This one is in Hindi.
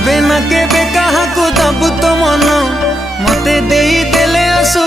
केबे ना केबे कहा को दबु तो मन मते देई देले असु